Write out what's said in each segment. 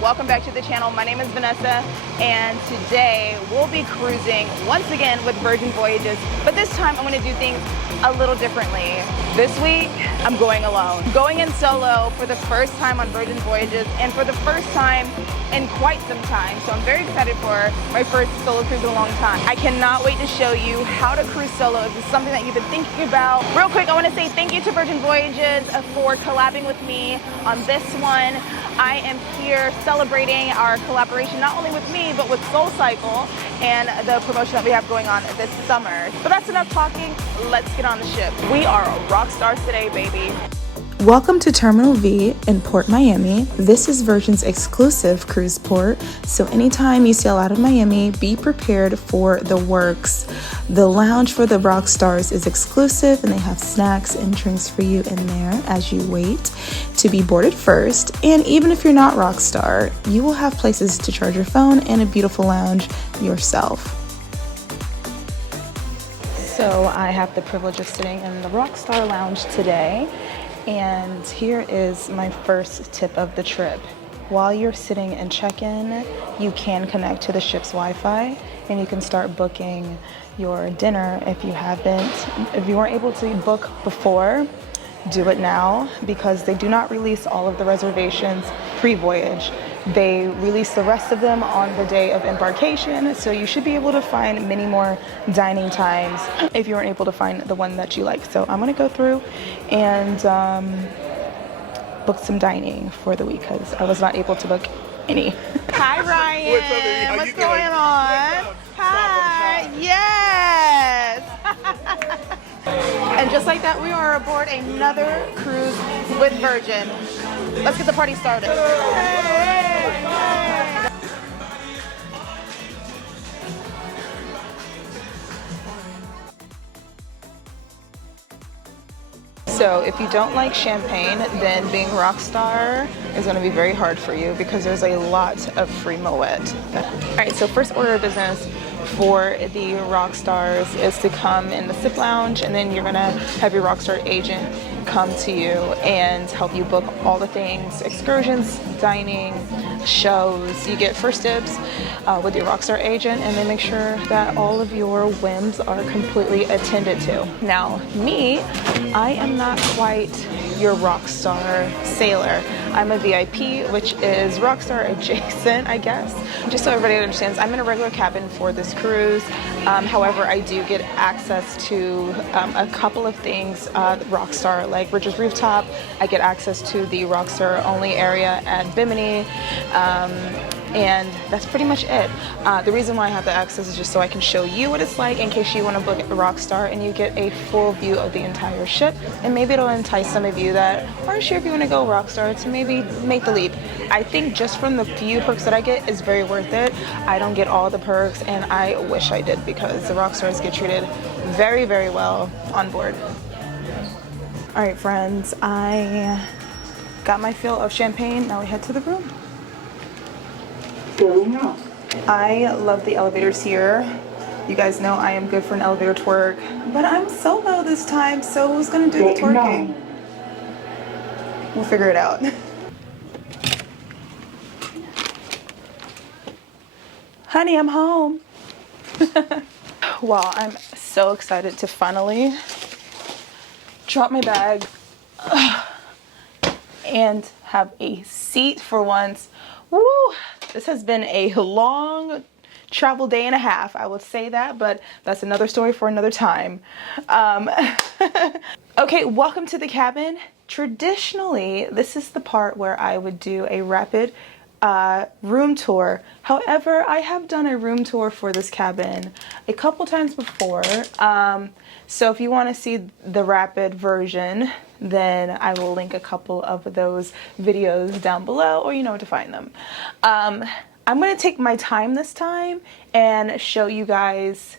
welcome back to the channel. My name is Vanessa, and today we'll be cruising once again with Virgin Voyages, but this time I'm going to do things a little differently. This week I'm going alone, going in solo for the first time on Virgin Voyages and for the first time in quite some time, so I'm very excited for my first solo cruise in a long time. I cannot wait to show you how to cruise solo. If it's something that you've been thinking about. Real quick, I want to say thank you to Virgin Voyages for collabing with me on this one. I am here celebrating our collaboration not only with me but with SoulCycle and the promotion that we have going on this summer. But that's enough talking, let's get on the ship. We are rock stars today, baby. Welcome to Terminal V in Port Miami. This is Virgin's exclusive cruise port, so anytime you sail out of Miami, be prepared for the works. The lounge for the rock stars is exclusive, and they have snacks and drinks for you in there as you wait to be boarded first. And even if you're not rock star, you will have places to charge your phone and a beautiful lounge yourself. So I have the privilege of sitting in the Rockstar Lounge today. And here is my first tip of the trip. While you're sitting in check-in, you can connect to the ship's Wi-Fi and you can start booking your dinner if you haven't. If you weren't able to book before, do it now because they do not release all of the reservations pre-voyage. They release the rest of them on the day of embarkation, so you should be able to find many more dining times if you weren't able to find the one that you like. So I'm gonna go through and book some dining for the week because I was not able to book any. Hi Ryan, what's going on? Hi, yes! And just like that, we are aboard another cruise with Virgin. Let's get the party started. So if you don't like champagne, then being Rockstar is going to be very hard for you because there's a lot of free Moet. All right, so first order of business for the Rockstars is to come in the SIP lounge, and then you're going to have your Rockstar agent come to you and help you book all the things: excursions, dining, shows. You get first dibs with your Rockstar agent, and they make sure that all of your whims are completely attended to. Now, me, I am not quite your Rockstar sailor. I'm a VIP, which is Rockstar adjacent, I guess. Just so everybody understands, I'm in a regular cabin for this cruise. However, I do get access to a couple of things Rockstar, like Bridges Rooftop. I get access to the Rockstar only area at Bimini. And that's pretty much it. The reason why I have the access is just so I can show you what it's like in case you want to book a Rockstar and you get a full view of the entire ship, and maybe it'll entice some of you that aren't sure if you want to go Rockstar to maybe make the leap. I think just from the few perks that I get is very worth it. I don't get all the perks, and I wish I did because the Rockstars get treated very, very well on board. All right, friends, I got my fill of champagne. Now we head to the room. I love the elevators here. You guys know I am good for an elevator twerk, but I'm solo this time, so who's gonna do the twerking? We'll figure it out. Honey, I'm home. Wow, I'm so excited to finally drop my bag and have a seat for once. Woo! This has been a long travel day and a half, I would say that, but that's another story for another time. Okay, welcome to the cabin. Traditionally, this is the part where I would do a rapid room tour. However, I have done a room tour for this cabin a couple times before. So if you want to see the rapid version, then I will link a couple of those videos down below, or you know where to find them. I'm going to take my time this time and show you guys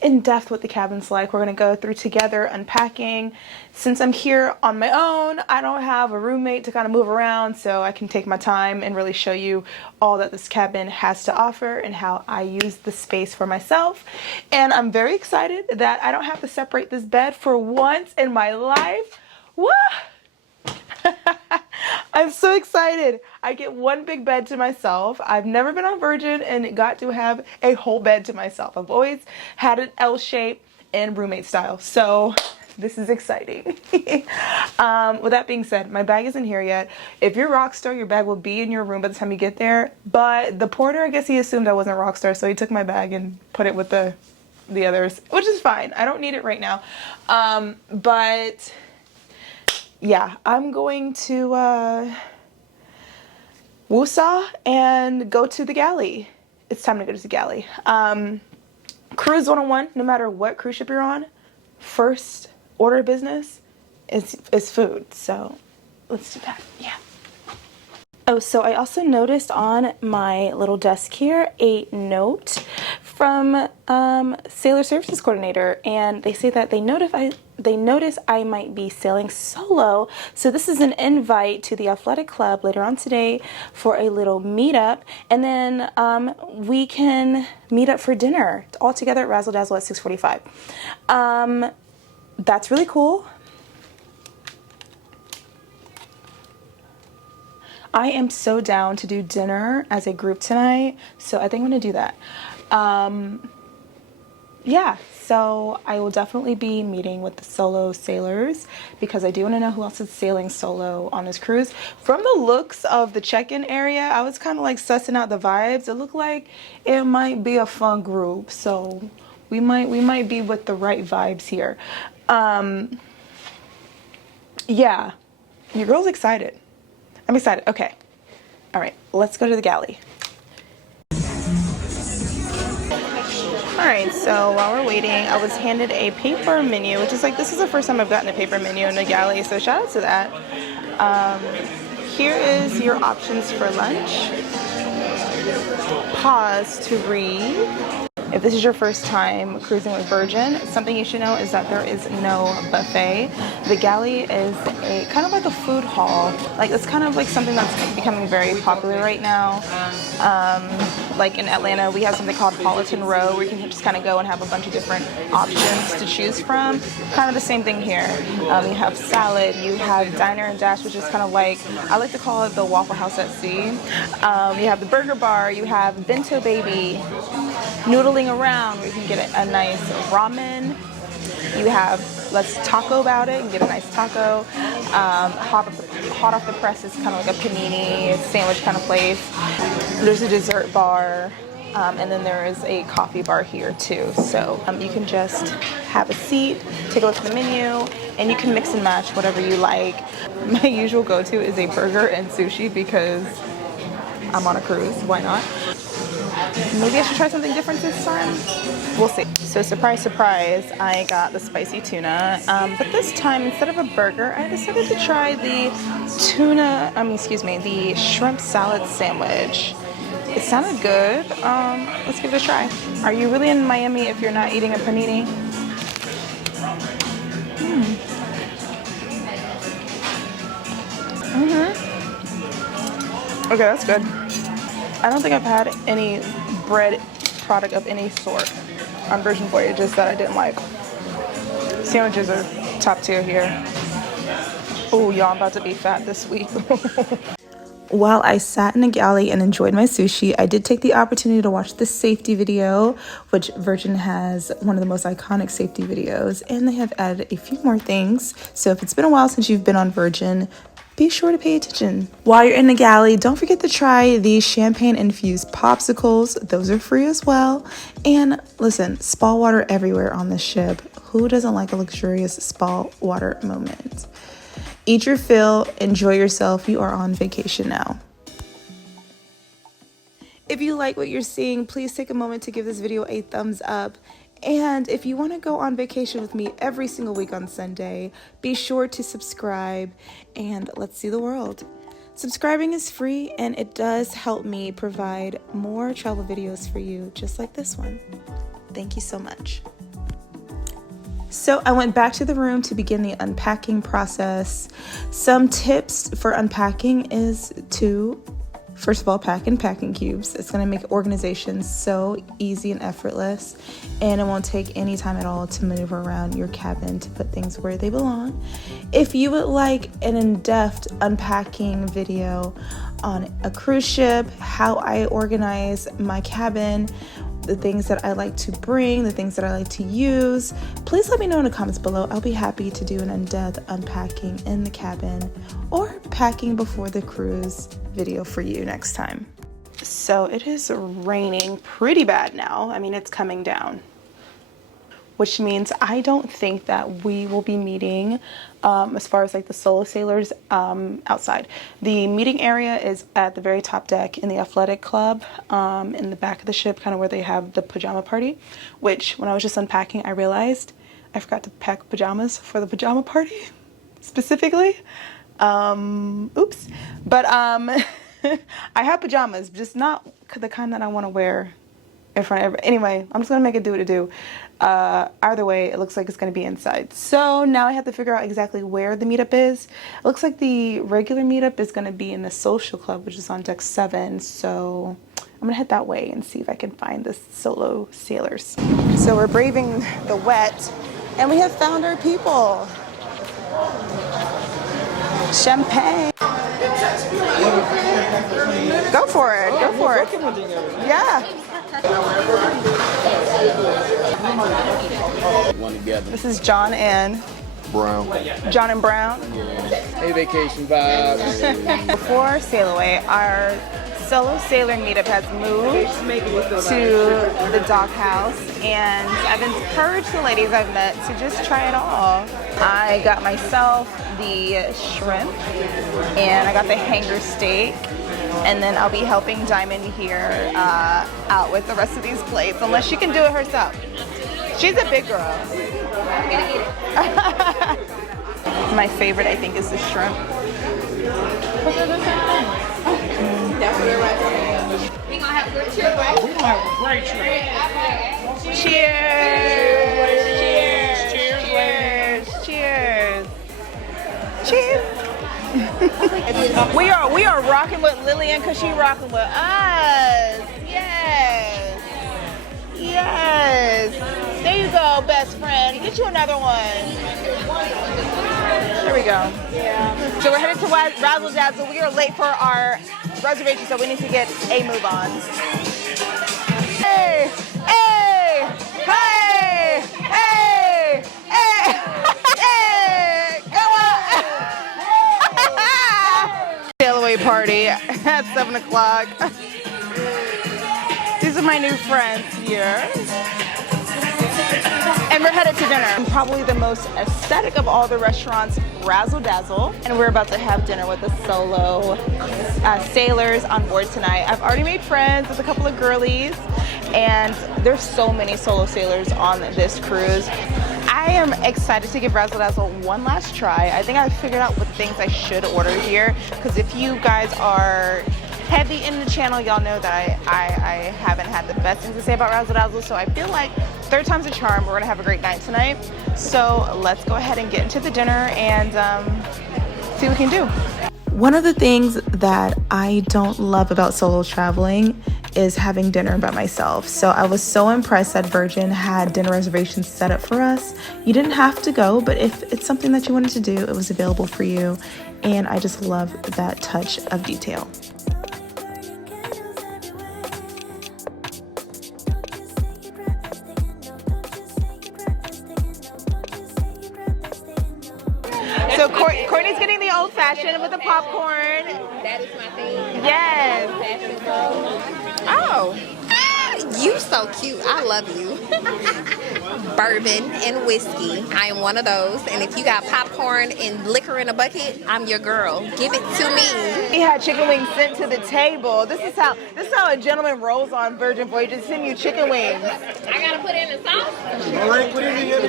in depth what the cabin's like. We're going to go through together unpacking. Since I'm here on my own, I don't have a roommate to kind of move around, so I can take my time and really show you all that this cabin has to offer and how I use the space for myself. And I'm very excited that I don't have to separate this bed for once in my life. Woo! I'm so excited. I get one big bed to myself. I've never been on Virgin and got to have a whole bed to myself. I've always had an L shape and roommate style. So this is exciting. With that being said, my bag isn't here yet. If you're Rockstar, your bag will be in your room by the time you get there. But the porter, I guess he assumed I wasn't Rockstar, so he took my bag and put it with the others, which is fine. I don't need it right now. But yeah, I'm going to woosah and go to the Galley. It's time to go to the Galley. Cruise 101, no matter what cruise ship you're on, first order of business is food. So let's do that. Yeah. Oh, so I also noticed on my little desk here a note from Sailor Services Coordinator, and they say that they notice I might be sailing solo. So this is an invite to the Athletic Club later on today for a little meetup, and then we can meet up for dinner all together at Razzle Dazzle at 6:45. That's really cool. I am so down to do dinner as a group tonight, so I think I'm gonna do that. Yeah, so I will definitely be meeting with the solo sailors because I do want to know who else is sailing solo on this cruise. From the looks of the check-in area, I was kind of like sussing out the vibes. It looked like it might be a fun group, so we might be with the right vibes here. Yeah, your girl's excited. I'm excited. Okay. All right, let's go to the Galley. All right, so while we're waiting, I was handed a paper menu, which is like, this is the first time I've gotten a paper menu in the Galley, so shout out to that. Here is your options for lunch. Pause to read. If this is your first time cruising with Virgin, something you should know is that there is no buffet. The Galley is a kind of like a food hall. Like, it's kind of like something that's becoming very popular right now. Like in Atlanta, we have something called Politan Row where you can just kind of go and have a bunch of different options to choose from. Kind of the same thing here. You have salad, you have Diner and Dash, which is kind of like, I like to call it the Waffle House at sea. You have the Burger Bar, you have Bento Baby, noodling around where you can get a nice ramen. You have Let's Taco About It and get a nice taco. Hot off the press is kind of like a panini sandwich kind of place. There's a dessert bar, and then there is a coffee bar here too. So you can just have a seat, take a look at the menu, and you can mix and match whatever you like. My usual go-to is a burger and sushi because I'm on a cruise. Why not? Maybe I should try something different this time. We'll see. So surprise, surprise, I got the spicy tuna. But this time, instead of a burger, I decided to try the the shrimp salad sandwich. It sounded good. Let's give it a try. Are you really in Miami if you're not eating a panini? Okay, that's good. I don't think I've had any bread product of any sort on Virgin Voyages that I didn't like. Sandwiches are top tier here. Oh, y'all, I'm about to be fat this week. While I sat in a galley and enjoyed my sushi, I did take the opportunity to watch the safety video, which Virgin has one of the most iconic safety videos, and they have added a few more things. So if it's been a while since you've been on Virgin, be sure to pay attention. While you're in the galley, don't forget to try the champagne-infused popsicles. Those are free as well. And listen, spa water everywhere on this ship. Who doesn't like a luxurious spa water moment? Eat your fill, enjoy yourself. You are on vacation now. If you like what you're seeing, please take a moment to give this video a thumbs up. And if you want to go on vacation with me every single week on Sunday, be sure to subscribe and let's see the world. Subscribing is free and it does help me provide more travel videos for you, just like this one. Thank you so much. So I went back to the room to begin the unpacking process. Some tips for unpacking is to First of all, pack in packing cubes. It's gonna make organization so easy and effortless, and it won't take any time at all to maneuver around your cabin to put things where they belong. If you would like an in-depth unpacking video on a cruise ship, how I organize my cabin, the things that I like to bring, the things that I like to use, please let me know in the comments below. I'll be happy to do an in-depth unpacking in the cabin or packing before the cruise video for you next time. So it is raining pretty bad now. I mean, it's coming down, which means I don't think that we will be meeting as far as like the solo sailors outside. The meeting area is at the very top deck in the athletic club in the back of the ship, kind of where they have the pajama party, which when I was just unpacking, I realized I forgot to pack pajamas for the pajama party specifically. Oops. But I have pajamas, just not the kind that I want to wear in front of anyway. I'm just gonna make it do what it do. Either way, it looks like it's gonna be inside. So now I have to figure out exactly where the meetup is. It looks like the regular meetup is gonna be in the social club, which is on deck 7. So I'm gonna head that way and see if I can find the solo sailors. So we're braving the wet, and we have found our people. Champagne. Go for it. Go for it. Yeah. This is John and Brown. John and Brown. Hey, vacation vibes. Before Sail Away, our solo sailor meetup has moved to the dock house, and I've encouraged the ladies I've met to just try it all. I got myself the shrimp, and I got the hanger steak, and then I'll be helping Diamond here out with the rest of these plates, unless she can do it herself. She's a big girl. My favorite, I think, is the shrimp. We gonna have good trip, right? We're gonna have a great trip. Cheers! Cheers! Cheers! Cheers! Cheers! we are rocking with Lillian because she rocking with us. Yes. Yes. There you go, best friend. Get you another one. There we go. Yeah. So we're headed to Razzle Dazzle. We are late for our reservation, so we need to get a move on. Hey! Hey! Hey! Hey! Hey! Hey! Go on! Sail away party at 7 o'clock. These are my new friends here. And we're headed to dinner. Probably the most aesthetic of all the restaurants, Razzle Dazzle. And we're about to have dinner with the solo sailors on board tonight. I've already made friends with a couple of girlies, and there's so many solo sailors on this cruise. I am excited to give Razzle Dazzle one last try. I think I figured out what things I should order here, because if you guys are heavy in the channel, y'all know that I haven't had the best things to say about Razzle Dazzle, so I feel like third time's a charm. We're gonna have a great night tonight. So let's go ahead and get into the dinner and see what we can do. One of the things that I don't love about solo traveling is having dinner by myself. So I was so impressed that Virgin had dinner reservations set up for us. You didn't have to go, but if it's something that you wanted to do, it was available for you. And I just love that touch of detail. So Courtney's getting the old fashioned with the popcorn. That is my thing. Yes. Oh. You so cute. I love you. Bourbon and whiskey. I am one of those. And if you got popcorn and liquor in a bucket, I'm your girl. Give it to me. We had chicken wings sent to the table. This is how a gentleman rolls on Virgin Voyages. Send you chicken wings. I gotta put in the sauce. All right, what do you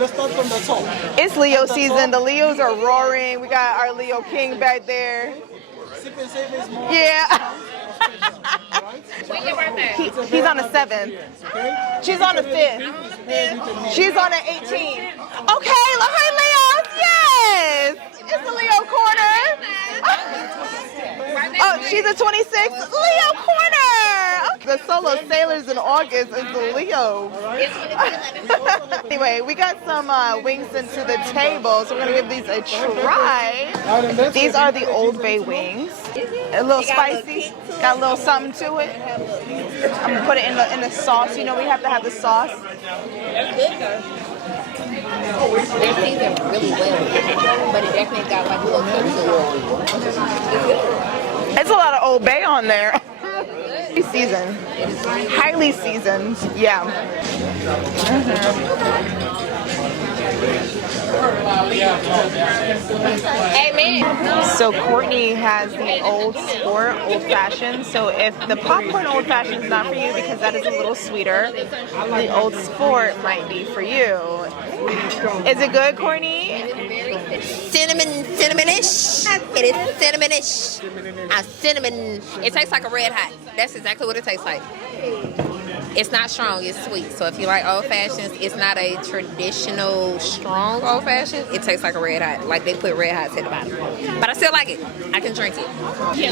Let's start from the top. It's Leo season. The Leos are roaring. We got our Leo King back there. Yeah. When's your birthday? He's on the 7th. She's on the 5th. She's on the 18th. Okay, look, hey, Leos. Yes. It's the Leo corner. She's a 26 Leo corner. Okay. The solo sailors in August is the Leo. Anyway, we got some wings into the table, so we're gonna give these a try. These are the Old Bay wings. A little spicy, got a little something to it. I'm gonna put it in the sauce. You know, we have to have the sauce. They're seasoned really well, but it definitely got like a little kick to it. It's a lot of Old Bay on there. Seasoned, highly seasoned. Yeah. Amen. So Courtney has the Old Sport Old Fashioned. So if the popcorn Old Fashioned is not for you because that is a little sweeter, the Old Sport might be for you. Is it good, Courtney? Cinnamonish. It is cinnamonish. Cinnamon. It tastes like a red hot. That's exactly what it tastes like. It's not strong, it's sweet. So if you like old fashions, it's not a traditional strong old fashioned. It tastes like a red hot. Like they put red hots at the bottom. But I still like it. I can drink it.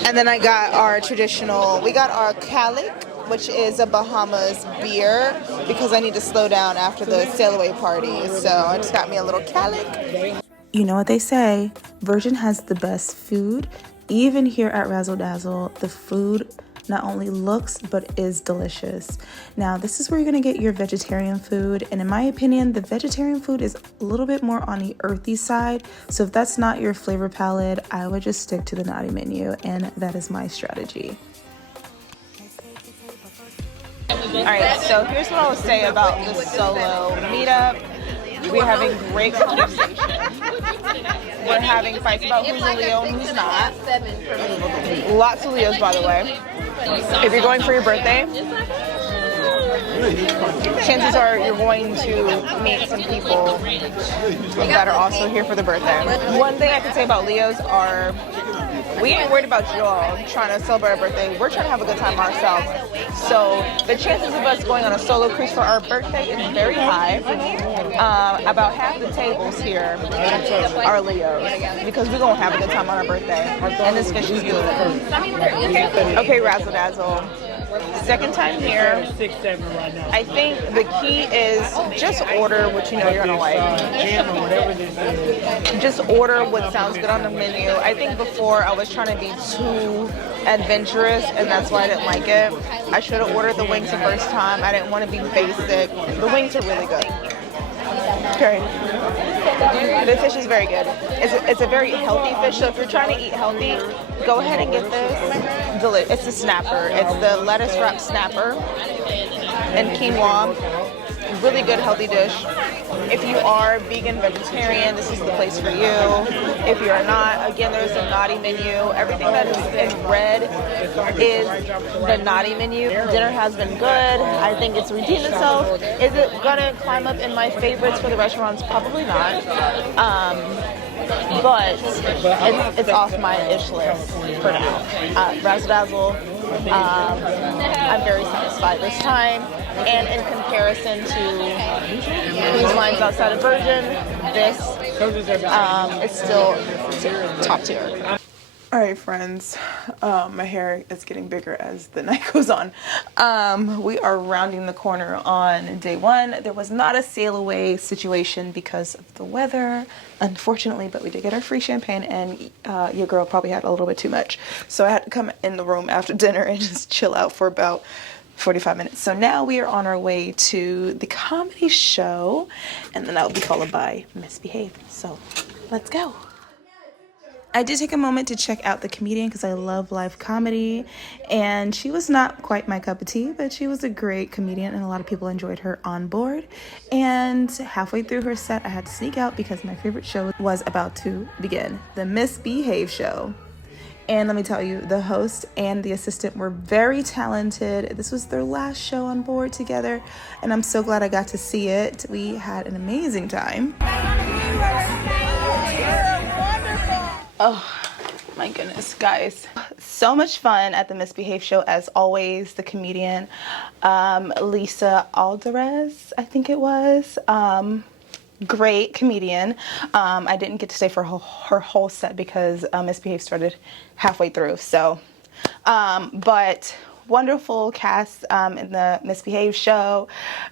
And then I got our traditional, we got our Galley, which is a Bahamas beer because I need to slow down after the sail away party. So I just got me a little Galley. You know what they say, Virgin has the best food. Even here at Razzle Dazzle, the food not only looks but is delicious. Now this is where you're gonna get your vegetarian food, and in my opinion the vegetarian food is a little bit more on the earthy side, so if that's not your flavor palette, I would just stick to the naughty menu, and that is my strategy. Alright, so here's what I'll say about the solo meetup. We're having great conversation. We're having fights about who's a Leo and who's not. Lots of Leos, by the way. If you're going for your birthday, chances are you're going to meet some people that are also here for the birthday. One thing I can say about Leos are, we ain't worried about y'all trying to celebrate our birthday. We're trying to have a good time ourselves. So the chances of us going on a solo cruise for our birthday is very high. About half the tables here are Leos because we're going to have a good time on our birthday. And this fish is good. Okay, Razzle Dazzle. Second time here. I think the key is just order what you know you're gonna like. Just order what sounds good on the menu. I think before I was trying to be too adventurous, and that's why I didn't like it. I should have ordered the wings the first time. I didn't want to be basic. The wings are really good. Okay. The fish is very good. It's a very healthy fish, so if you're trying to eat healthy, go ahead and get this. It's a snapper. It's the lettuce wrap snapper and quinoa. Really good healthy dish. If you are vegan, vegetarian, this is the place for you. If you are not, again, there's a naughty menu. Everything that is in red is the naughty menu. Dinner has been good. I think it's redeemed itself. Is it gonna climb up in my favorites for the restaurants? Probably not. But it's off my ish list for now. Razzle Dazzle, I'm very satisfied this time. And in comparison to cruise lines outside of Virgin, this is still top tier. All right, friends, my hair is getting bigger as the night goes on. We are rounding the corner on day one. There was not a sail away situation because of the weather, unfortunately, but we did get our free champagne, and your girl probably had a little bit too much. So I had to come in the room after dinner and just chill out for about 45 minutes. So now we are on our way to the comedy show, and then that will be followed by Misbehave. So let's go. I did take a moment to check out the comedian because I love live comedy, and she was not quite my cup of tea, but she was a great comedian and a lot of people enjoyed her on board. And halfway through her set, I had to sneak out because my favorite show was about to begin, the Misbehave show. And let me tell you, the host and the assistant were very talented. This was their last show on board together, and I'm so glad I got to see it. We had an amazing time. Oh my goodness, guys. So much fun at the Misbehave show, as always. The comedian, Lisa Alderez, I think it was. Great comedian. I didn't get to stay for her whole set because Misbehave started halfway through. So But wonderful cast in the Misbehave show.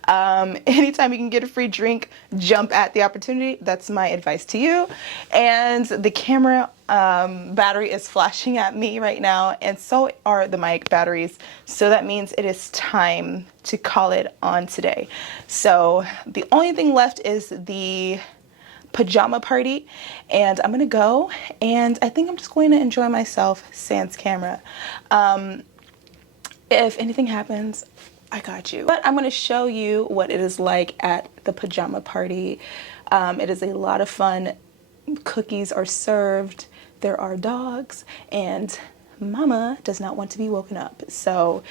Anytime you can get a free drink, jump at the opportunity. That's my advice to you. And the camera battery is flashing at me right now, and so are the mic batteries. So that means it is time to call it on today. So the only thing left is the pajama party, and I'm gonna go, and I think I'm just going to enjoy myself sans camera. If anything happens, I got you. But I'm gonna show you what it is like at the pajama party. It is a lot of fun. Cookies are served, there are dogs, and Mama does not want to be woken up. So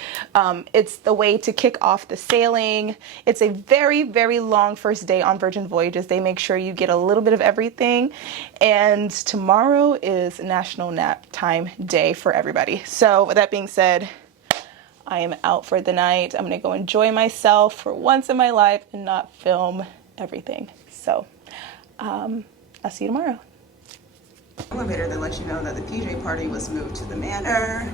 it's the way to kick off the sailing. It's a very, very long first day on Virgin Voyages. They make sure you get a little bit of everything. And tomorrow is National Nap Time Day for everybody. So with that being said, I am out for the night. I'm gonna go enjoy myself for once in my life and not film everything. So I'll see you tomorrow. Elevator that lets you know that the PJ party was moved to the manor.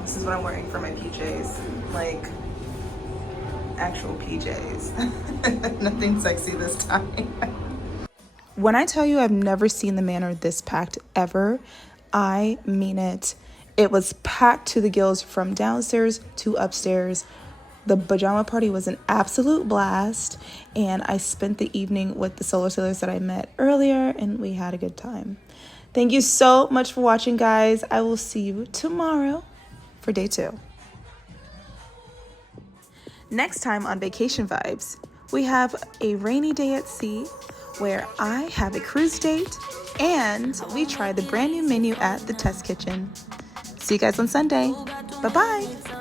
This is what I'm wearing for my PJs, like actual PJs. Nothing sexy this time. When I tell you I've never seen the manor this packed ever, I mean it. It was packed to the gills from downstairs to upstairs. The pajama party was an absolute blast, and I spent the evening with the solo sailors that I met earlier, and we had a good time. Thank you so much for watching, guys. I will see you tomorrow for day 2. Next time on Vacation Vibes, we have a rainy day at sea where I have a cruise date, and we try the brand new menu at the test kitchen. See you guys on Sunday. Bye-bye.